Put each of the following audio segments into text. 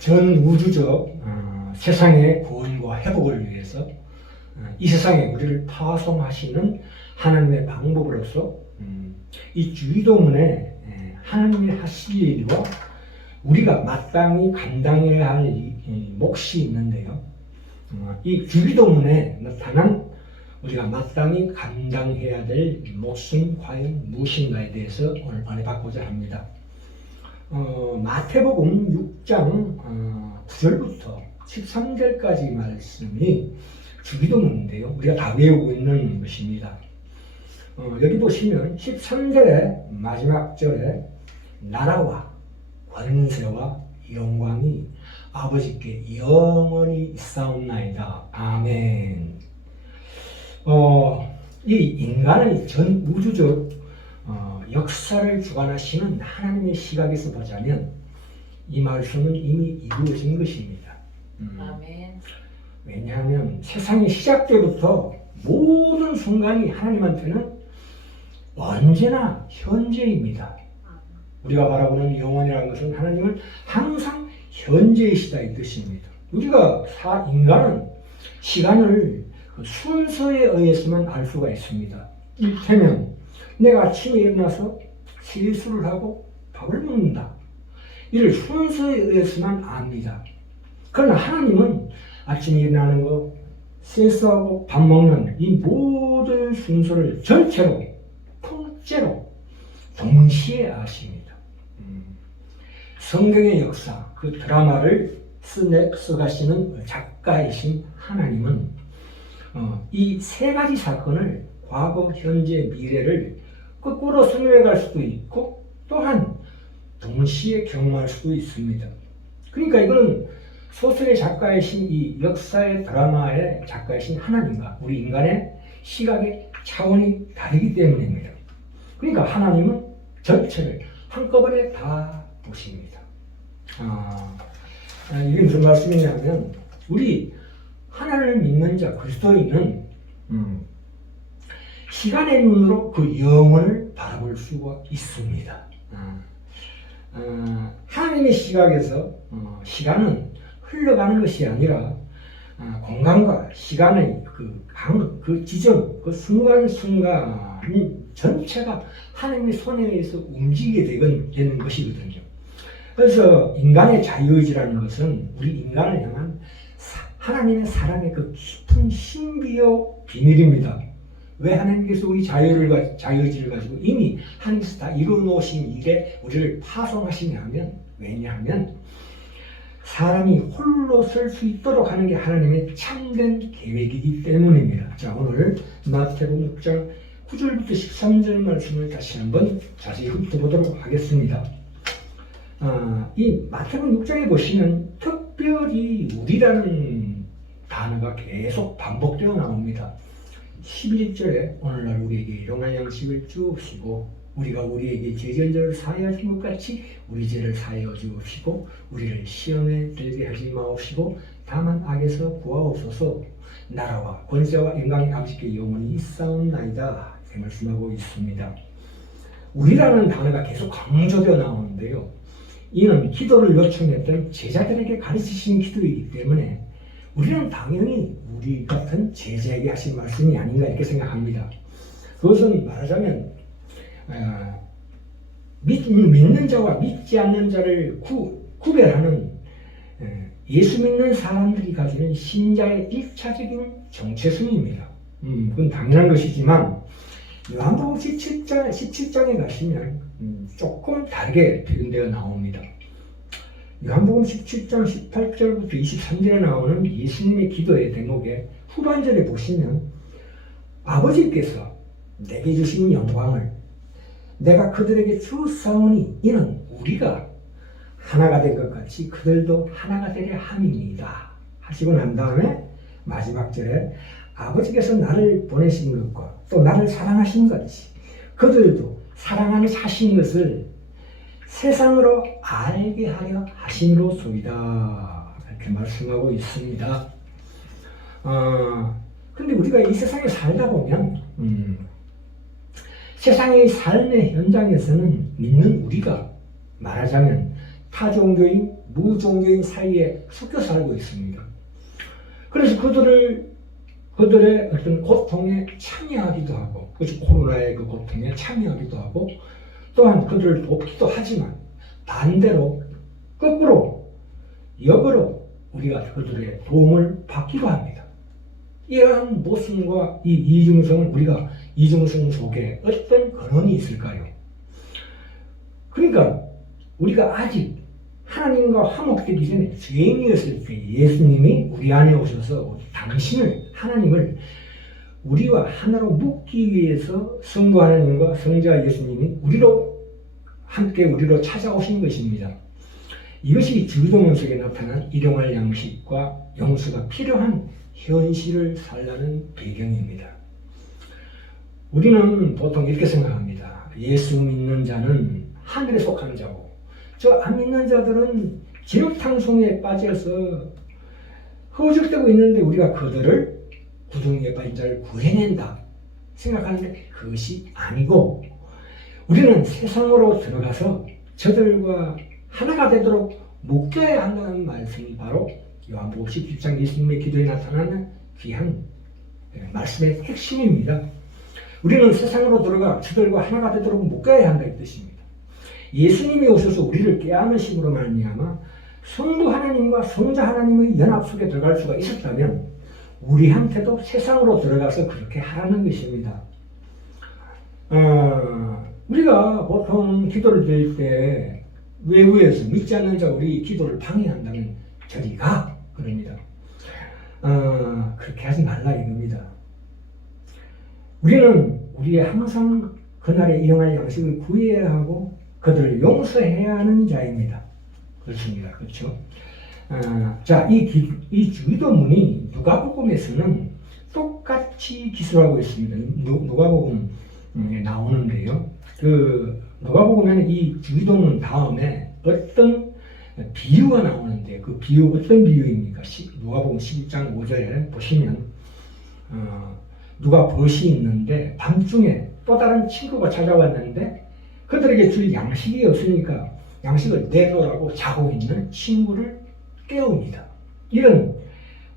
전 우주적 세상의 구원과 회복을 위해서 이 세상에 우리를 파송하시는 하나님의 방법으로서 이 주기도문에 하나님이 하실 일과 우리가 마땅히 감당해야 할 몫이 있는데요. 이 주기도문에 나타난 우리가 마땅히 감당해야 될 몫은 과연 무엇인가에 대해서 오늘 알아보고자 합니다. 마태복음 6장 9절부터 13절까지 말씀이 주기도문인데요. 우리가 다 외우고 있는 것입니다. 여기 보시면 13절의 마지막 절에 나라와 권세와 영광이 아버지께 영원히 있사옵나이다. 아멘. 이 인간의 전 우주적 역사를 주관하시는 하나님의 시각에서 보자면 이 말씀은 이미 이루어진 것입니다. 아멘. 왜냐하면 세상의 시작 때부터 모든 순간이 하나님한테는 언제나 현재입니다. 우리가 바라보는 영원이라는 것은 하나님은 항상 현재이시다 이 뜻입니다. 우리가 인간은 시간을 순서에 의해서만 알 수가 있습니다. 이를테면 내가 아침에 일어나서 세수를 하고 밥을 먹는다. 이를 순서에 의해서만 압니다. 그러나 하나님은 아침에 일어나는 거, 세수하고 밥 먹는 이 모든 순서를 전체로, 통째로, 동시에 아십니다. 성경의 역사, 그 드라마를 써가시는 작가이신 하나님은 이 세 가지 사건을 과거, 현재, 미래를 거꾸로 선회해 갈 수도 있고 또한 동시에 경험할 수도 있습니다. 그러니까 이거는 소설의 작가이신 이 역사의 드라마의 작가이신 하나님과 우리 인간의 시각의 차원이 다르기 때문입니다. 그러니까 하나님은 전체를 한꺼번에 다 보십니다. 이게 무슨 말씀이냐면 우리 하나님을 믿는 자 그리스도인은 시간의 눈으로 그 영혼을 바라볼 수가 있습니다. 하나님의 시각에서 시간은 흘러가는 것이 아니라 공간과 시간의 그 지점, 그 순간순간 전체가 하나님의 손에 의해서 움직이게 되는 것이거든요. 그래서 인간의 자유의지라는 것은 우리 인간을 향한 하나님의 사랑의 그 깊은 신비요 비밀입니다. 왜 하나님께서 우리 자유의지를 가지고 이미 하나님께서 다 이루어 놓으신 일에 우리를 파송하시냐면, 왜냐하면 사람이 홀로 설 수 있도록 하는 게 하나님의 참된 계획이기 때문입니다. 자, 오늘 마태복음 6장 9절부터 13절 말씀을 다시 한번 자세히 훑어보도록 하겠습니다. 이 마태복음 6장에 보시면 특별히 우리라는 단어가 계속 반복되어 나옵니다. 11절에 오늘날 우리에게 일용할 양식을 주옵시고 우리가 우리에게 죄진 자를 사하여 준 것 같이 우리 죄를 사하여 주옵시고 우리를 시험에 들게 하지 마옵시고 다만 악에서 구하옵소서. 나라와 권세와 영광이 아버지께 영원히 있사옵나이다. 이렇게 말씀하고 있습니다. 우리라는 단어가 계속 강조되어 나오는데요. 이는 기도를 요청했던 제자들에게 가르치신 기도이기 때문에 우리는 당연히 우리 같은 제자에게 하신 말씀이 아닌가 이렇게 생각합니다. 그것은 말하자면 믿는 자와 믿지 않는 자를 구별하는 예수 믿는 사람들이 가지는 신자의 1차적인 정체성입니다. 그건 당연한 것이지만 요한복음 17장에 가시면 조금 다르게 표현되어 나옵니다. 요한복음 17장 18절부터 23절에 나오는 예수님의 기도의 대목에 후반절에 보시면 아버지께서 내게 주신 영광을 내가 그들에게 주사오니 이는 우리가 하나가 된 것 같이 그들도 하나가 되려 함이니이다 하시고 난 다음에 마지막 절에 아버지께서 나를 보내신 것과 또 나를 사랑하신 것이 그들도 사랑하는 하신 것을 세상으로 알게 하려 하심으로소이다 이렇게 말씀하고 있습니다. 근데 우리가 이 세상에 살다 보면 세상의 삶의 현장에서는 믿는 우리가 말하자면 타종교인, 무종교인 사이에 섞여 살고 있습니다. 그래서 그들의 어떤 고통에 참여하기도 하고, 그렇죠. 코로나의 그 고통에 참여하기도 하고, 또한 그들을 돕기도 하지만, 반대로, 거꾸로, 역으로 우리가 그들의 도움을 받기도 합니다. 이러한 모순과 이 이중성을 우리가 이중성 속에 어떤 근원이 있을까요? 그러니까 우리가 아직 하나님과 화목되기 전에 죄인이었을 때 예수님이 우리 안에 오셔서 하나님을 우리와 하나로 묶기 위해서 성부 하나님과 성자 예수님이 우리로 찾아오신 것입니다. 이것이 주기도문 속에 나타난 일용할 양식과 용서가 필요한 현실을 살라는 배경입니다. 우리는 보통 이렇게 생각합니다. 예수 믿는 자는 하늘에 속하는 자고, 저 안 믿는 자들은 진흙탕송에 빠져서 허우적대고 있는데 우리가 그들을 구덩이에 빠진 자를 구해낸다 생각하는데 그것이 아니고, 우리는 세상으로 들어가서 저들과 하나가 되도록 묶여야 한다는 말씀이 바로 요한복음 17장 예수님의 기도에 나타나는 귀한 말씀의 핵심입니다. 우리는 세상으로 들어가 저들과 하나가 되도록 묶여야 한다 이 뜻입니다. 예수님이 오셔서 우리를 깨안으심으로 말미암아 성부 하나님과 성자 하나님의 연합 속에 들어갈 수가 있었다면 우리한테도 세상으로 들어가서 그렇게 하라는 것입니다. 우리가 보통 기도를 드릴 때 외부에서 믿지 않는 자 우리 기도를 방해한다면 저리 가 그럽니다. 그렇게 하지 말라 이겁니다. 우리는 항상 그날에 일용할 양식을 구해야 하고 그들을 용서해야 하는 자입니다. 그렇습니다. 그렇죠? 자, 이 주기도문이 누가복음에서는 똑같이 기술하고 있습니다. 누가복음에 나오는데요. 누가복음에는 이 주기도문 다음에 어떤 비유가 나오는데 그 비유 어떤 비유입니까? 누가복음 11장 5절에 보시면 누가 벗이 있는데 밤중에 또 다른 친구가 찾아왔는데 그들에게 줄 양식이 없으니까 양식을 내놓으라고 자고 있는 친구를 깨웁니다. 이런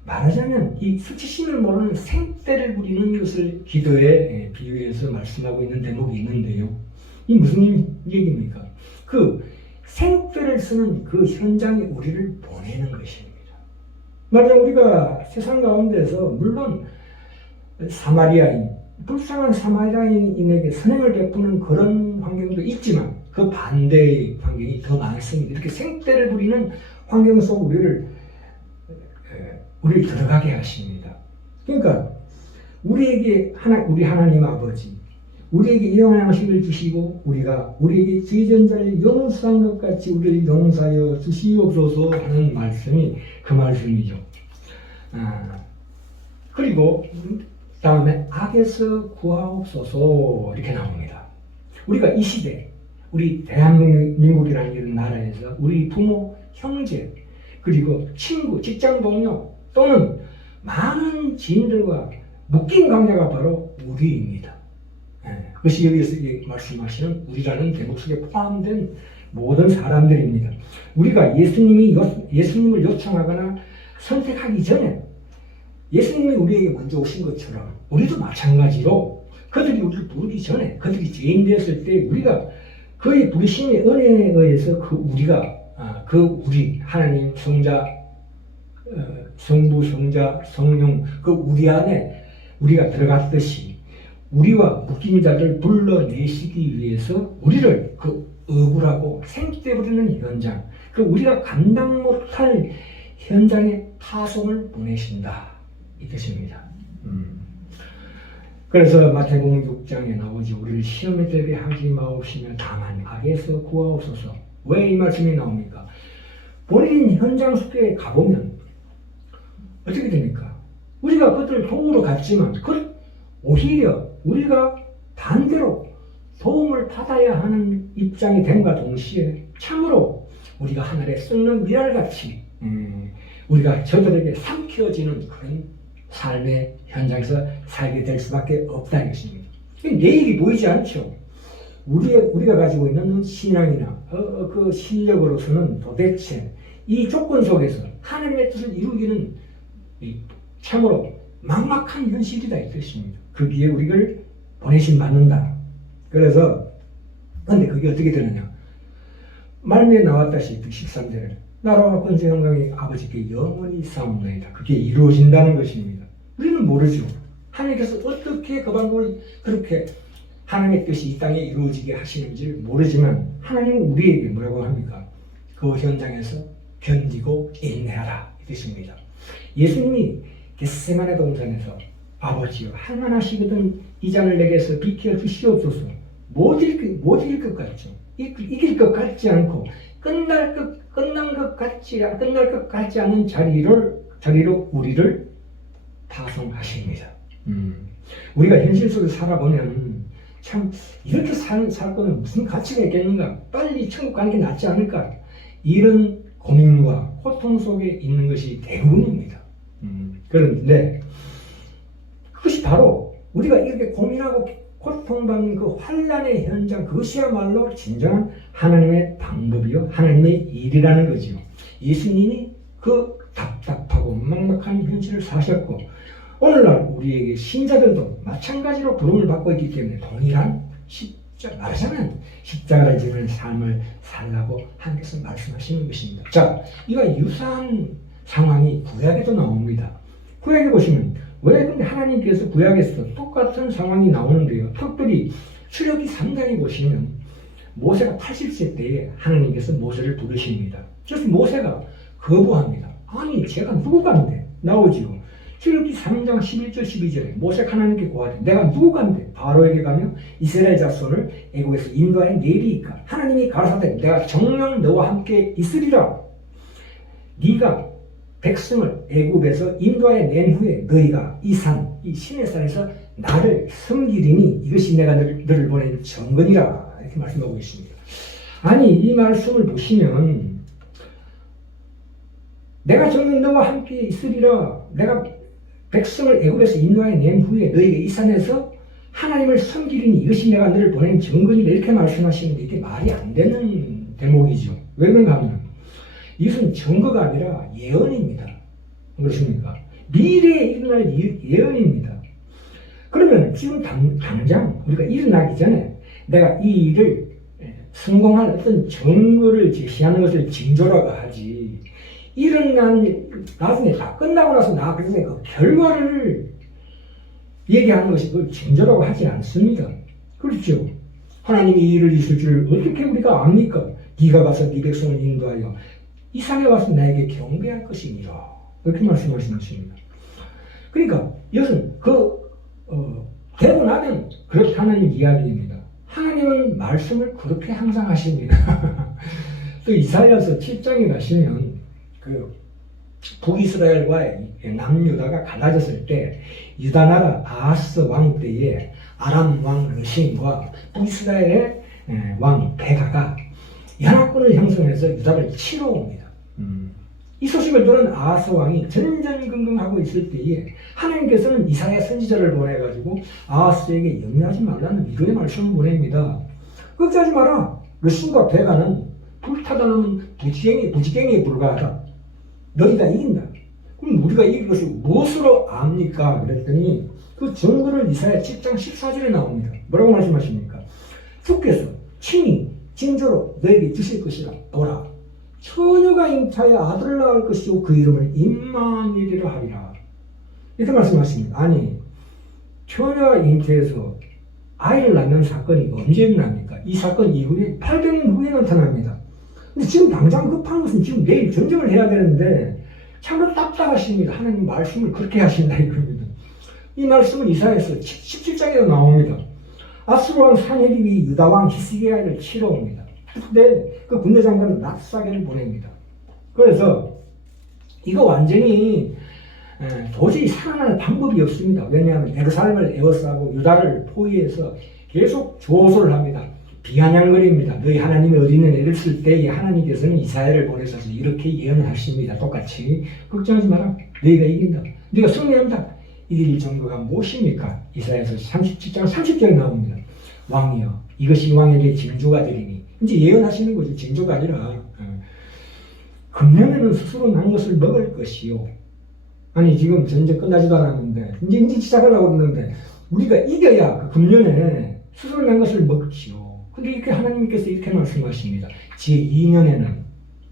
말하자면 이 수치심을 모르는 생떼를 부리는 것을 기도의 비유에서 말씀하고 있는 대목이 있는데요. 이 무슨 얘기입니까? 그 생떼를 쓰는 그 현장에 우리를 보내는 것입니다. 말하자면 우리가 세상 가운데서 물론 불쌍한 사마리아인에게 선행을 베푸는 그런 환경도 있지만 그 반대의 환경이 더 많습니다. 이렇게 생떼를 부리는 환경 속 우리를 들어가게 하십니다. 그러니까 우리 하나님 아버지, 우리에게 일용할 양식을 주시고 우리에게 죄전자를 용서한 것 같이 우리를 용서하여 주시옵소서 하는 말씀이 그 말씀이죠. 그리고 다음에 악에서 구하옵소서 이렇게 나옵니다. 우리가 이 시대, 우리 대한민국이라는 이런 나라에서 우리 부모, 형제, 그리고 친구, 직장 동료 또는 많은 지인들과 묶인 관계가 바로 우리입니다. 그것이 여기서 말씀하시는 우리라는 대목 속에 포함된 모든 사람들입니다. 우리가 예수님을 요청하거나 선택하기 전에 예수님이 우리에게 먼저 오신 것처럼 우리도 마찬가지로 그들이 우리를 부르기 전에 그들이 죄인 되었을 때 우리가 그의 부르심의 은혜에 의해서 우리 하나님 성부 성자 성령 그 우리 안에 우리가 들어갔듯이 우리와 묶인 자를 불러내시기 위해서 우리를 그 억울하고 생떼 부리는 현장, 그 우리가 감당 못할 현장에 파송을 보내신다 이 뜻입니다. 그래서 마태복음 6장에 나오지 우리를 시험에 들게 하지 마옵시며 다만 악에서 구하옵소서. 왜 이 말씀이 나옵니까? 본인 현장 속에 가보면 어떻게 됩니까? 우리가 그들을 도우러 갔지만 오히려 우리가 반대로 도움을 받아야 하는 입장이 됨과 동시에 참으로 우리가 하늘에 썩는 미랄같이 우리가 저들에게 삼켜지는 그런 삶의 현장에서 살게 될 수밖에 없다는 것입니다. 내 일이 보이지 않죠. 우리가 가지고 있는 신앙이나 그 실력으로서는 도대체 이 조건 속에서 하나님의 뜻을 이루기는 참으로 막막한 현실이다 이 뜻입니다. 거기에 우리를 보내심 받는다. 그래서 근데 그게 어떻게 되느냐? 말미에 나왔다시피 13절에 나라와 권세 영광이 아버지께 영원히 싸움나이다. 그게 이루어진다는 것입니다. 우리는 모르죠. 하나님께서 어떻게 그 방법을 그렇게 하나님의 뜻이 이 땅에 이루어지게 하시는지를 모르지만 하나님은 우리에게 뭐라고 합니까? 그 현장에서 견디고 인내하라 이 뜻입니다. 예수님이 겟세마네 동산에서 아버지여 할만하시거든 이 잔을 내게서 비켜 주시옵소서. 못 이길 것 같죠. 이길 것 같지 않고 끝날 것 같지 않은 자리로 우리를 파송하십니다. 우리가 현실 속에 살아보면 참 이렇게 살 거면 무슨 가치가 있겠는가? 빨리 천국 가는 게 낫지 않을까? 이런 고민과 고통 속에 있는 것이 대부분입니다. 그런데 그것이 바로 우리가 이렇게 고민하고 고통받는 그 환난의 현장, 그것이야말로 진정한 하나님의 방법이요 하나님의 일이라는 거지요. 예수님이 그 답답하고 막막한 현실을 사셨고 오늘날 우리에게 신자들도 마찬가지로 부름을 받고 있기 때문에 동일한 말하자면 십자가를 지는 삶을 살라고 하나님께서 말씀하시는 것입니다. 자, 이와 유사한 상황이 구약에도 나옵니다. 구약에 보시면 왜 근데 하나님께서 구약에서 똑같은 상황이 나오는데요. 특별히 출애굽기 3장에 보시면 모세가 80세 때에 하나님께서 모세를 부르십니다. 그래서 모세가 거부합니다. 아니 제가 누구간데 나오지요. 출애굽기 3장 11절 12절에 모세가 하나님께 고하되 내가 누구간데 바로에게 가며 이스라엘 자손을 애굽에서 인도하여 내리이까 하나님이 가라사대 내가 정녕 너와 함께 있으리라. 네가 백성을 애굽에서 인도하여 낸 후에 너희가 이 시내산에서 나를 섬기리니 이것이 내가 너를 보낸 정건이라 이렇게 말씀하고 있습니다. 아니 이 말씀을 보시면 내가 정녕 너와 함께 있으리라. 내가 백성을 애굽에서 인도하여 낸 후에 너희가 이 산에서 하나님을 섬기리니 이것이 내가 너를 보낸 정건이라 이렇게 말씀하시는데 이게 말이 안 되는 대목이죠. 왜 그런가 하면 이것은 증거가 아니라 예언입니다. 그렇습니까? 미래에 일어날 예언입니다. 그러면 지금 당장 우리가 일어나기 전에 내가 이 일을 성공할 어떤 증거를 제시하는 것을 징조라고 하지 일어난 나중에 다 끝나고 나서 그래서 그 결과를 얘기하는 것이 그걸 징조라고 하지 않습니다. 그렇죠? 하나님이 이 일을 있을 줄 어떻게 우리가 압니까? 네가 가서 네 백성을 인도하여 이 산에 와서 나에게 경배할 것이니라. 이렇게 말씀하시는 것입니다. 그러니까 이것은 되고 나면 그렇다는 이야기입니다. 하나님은 말씀을 그렇게 항상 하십니다. 또 이사야서 7장에 가시면 그 북이스라엘과 남유다가 갈라졌을 때 유다 나라 아하스 왕 때에 아람 왕 르신과 북이스라엘의 왕 베가가 연합군을 형성해서 유다를 치러 옵니다. 이 소식을 들은 아하스 왕이 전전긍긍하고 있을 때에 하나님께서는 이사야 선지자를 보내가지고 아하스에게 염려하지 말라는 위로의 말씀을 보냅니다. 걱정하지 마라. 르신과 베가는 불타다 놓은 부지갱이에 불과하다. 너희가 이긴다. 그럼 우리가 이길 것을 무엇으로 압니까? 그랬더니 그 증거를 이사야 7장 14절에 나옵니다. 뭐라고 말씀하십니까? 주께서 친히 징조로 너에게 주실 것이라. 보라, 처녀가 잉타하여 아들을 낳을 것이요 그 이름을 임마누엘이라 하리라. 이렇게 말씀하십니다. 아니 처녀가 잉태해서 아이를 낳는 사건이 언제 일어납니까? 이 사건 이후에 800년 후에 나타납니다. 근데 지금 당장 급한 것은 지금 내일 전쟁을 해야 되는데 참으로 답답하십니다. 하나님 말씀을 그렇게 하신다 이겁니다. 이 말씀은 이사야서 17장에도 나옵니다. 아수르 왕 산헤립이 유다 왕 히스기야를 치러 옵니다. 그때 그 군대 장관은 랍사게를 보냅니다. 그래서 이거 완전히 도저히 살아날 방법이 없습니다. 왜냐하면 예루살렘을 에워싸고 유다를 포위해서 계속 조소를 합니다. 비아냥거립니다. 너희 하나님이 어디 있는 애를 쓸 때에 하나님께서는 이사야를 보내셔서 이렇게 예언을 하십니다. 똑같이 걱정하지 마라. 너희가 이긴다. 네가 승리한다. 이길 정도가 무엇입니까? 이사야서 37장 30절에 나옵니다. 왕이여 이것이 왕에게 징조가 되리니 이제 예언하시는 거죠. 징조가 아니라. 금년에는 스스로 난 것을 먹을 것이요. 아니, 지금 전쟁 끝나지도 않았는데, 이제 시작하려고 그러는데, 우리가 이겨야 그 금년에 스스로 난 것을 먹지요. 근데 이렇게 하나님께서 이렇게 말씀하십니다. 제2년에는,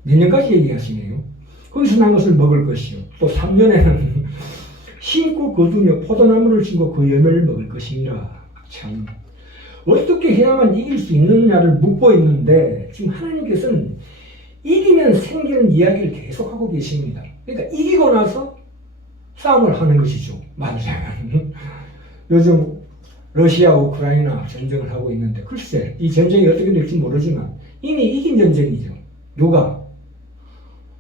몇 년까지 얘기하시네요. 거기서 난 것을 먹을 것이요. 또 3년에는 심고 거두며 포도나무를 심고 그 열매를 먹을 것이니라. 참, 어떻게 해야만 이길 수 있느냐를 묻고 있는데, 지금 하나님께서는 이기면 생기는 이야기를 계속하고 계십니다. 그러니까 이기고 나서 싸움을 하는 것이죠. 말하자면. 요즘 러시아, 우크라이나 전쟁을 하고 있는데, 글쎄, 이 전쟁이 어떻게 될지 모르지만 이미 이긴 전쟁이죠. 누가?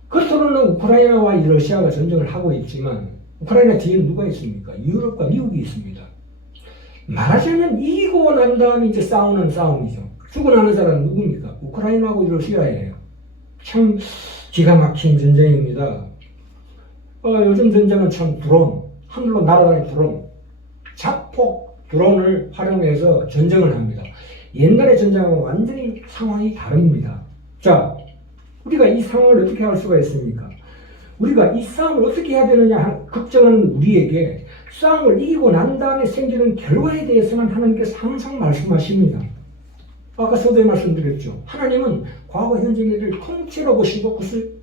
겉으로는 우크라이나와 이 러시아가 전쟁을 하고 있지만, 우크라이나 뒤에는 누가 있습니까? 유럽과 미국이 있습니다. 말하자면 이기고 난 다음에 이제 싸우는 싸움이죠. 죽어나는 사람은 누굽니까? 우크라이나하고 러시아예요. 참 기가 막힌 전쟁입니다. 요즘 전쟁은 참 드론, 하늘로 날아다니는 드론, 자폭 드론을 활용해서 전쟁을 합니다. 옛날의 전쟁하고 완전히 상황이 다릅니다. 자, 우리가 이 상황을 어떻게 할 수가 있습니까? 우리가 이 싸움을 어떻게 해야 되느냐 걱정하는 우리에게 싸움을 이기고 난 다음에 생기는 결과에 대해서만 하나님께서 항상 말씀하십니다. 아까 서두에 말씀드렸죠. 하나님은 과거, 현재, 미래를 통째로 보시고 그것을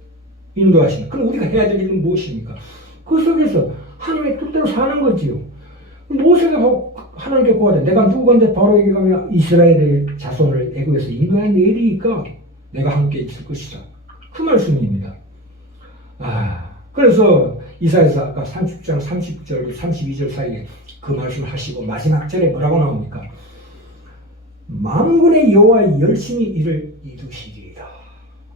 인도하십니다. 그럼 우리가 해야 될 일은 무엇입니까? 그 속에서 하나님의 뜻대로 사는 거지요. 모세가 하나님께 구하되 내가 누구한테 바로에게 가며 이스라엘의 자손을 애굽에서 인도해 내리니까 내가 함께 있을 것이다. 그 말씀입니다. 그래서 이사야서 아까 30장 30절 32절 사이에 그 말씀을 하시고 마지막 절에 뭐라고 나옵니까? 만군의 여호와의 열심히 이를 이루시리이다.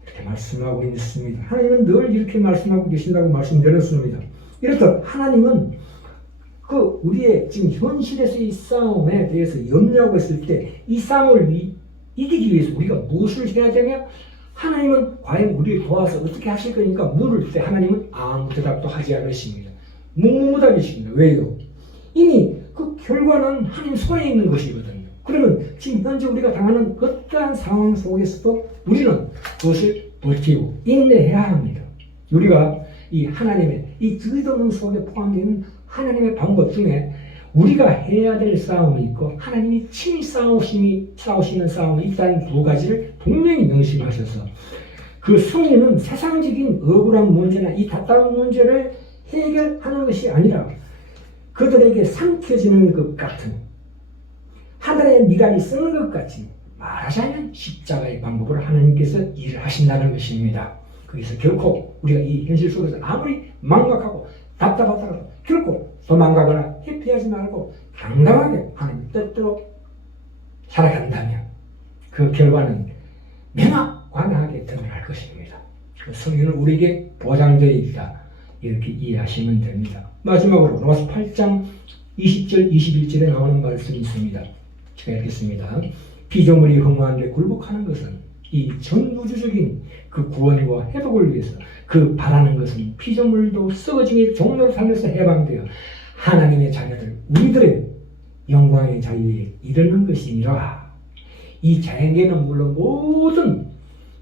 이렇게 말씀하고 있습니다. 하나님은 늘 이렇게 말씀하고 계신다고 말씀드렸습니다. 이렇듯 하나님은 그 우리의 지금 현실에서의 싸움에 대해서 염려하고 있을 때 이 싸움을 이기기 위해서 우리가 무엇을 해야 되냐? 하나님은 과연 우리를 도와서 어떻게 하실 거니까 물을 때 하나님은 아무 대답도 하지 않으십니다. 묵묵부답이십니다. 왜요? 이미 그 결과는 하나님 손에 있는 것이거든요. 그러면 지금 현재 우리가 당하는 어떠한 상황 속에서도 우리는 그것을 버티고 인내해야 합니다. 우리가 이 하나님의 이 주의도문 속에 포함되어 있는 하나님의 방법 중에 우리가 해야 될 싸움이 있고 하나님이 친히 싸우시는 싸움이 있다는 두 가지를 분명히 명심하셔서 그 승리는 세상적인 억울한 문제나 이 답답한 문제를 해결하는 것이 아니라 그들에게 삼켜지는 것 같은 하늘의 미간이 쓰는 것 같이 말하자면 십자가의 방법으로 하나님께서 일을 하신다는 것입니다. 그래서 결코 우리가 이 현실 속에서 아무리 망각하고 답답하다고 결코 도망가거나 회피하지 말고 당당하게 하나님 뜻대로 살아간다면 그 결과는 명확하게 드러날 것입니다. 그 성경은 우리에게 보장되어 있다. 이렇게 이해하시면 됩니다. 마지막으로 로마서 8장 20절 21절에 나오는 말씀이 있습니다. 제가 읽겠습니다. 피조물이 허무한데 굴복하는 것은 이 전우주적인 그 구원과 회복을 위해서 그 바라는 것은 피조물도 썩어짐의 종로를 살면서 해방되어 하나님의 자녀들 우리들의 영광의 자유에 이르는 것이니라. 이 자연계는 물론 모든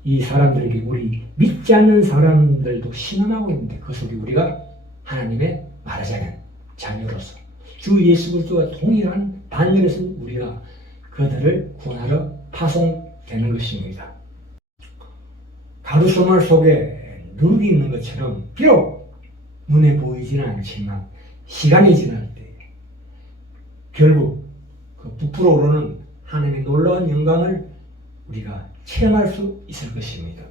이 사람들에게 우리 믿지 않는 사람들도 신원하고 있는데 그 속에 우리가 하나님의 말하자면 자녀로서 주 예수 그리스도와 동일한 반면에서 우리가 그들을 구원하러 파송되는 것입니다. 가루소말 속에 누룩이 있는 것처럼 비록 눈에 보이지는 않지만 시간이 지날 때 결국 그 부풀어 오르는 하나님의 놀라운 영광을 우리가 체험할 수 있을 것입니다.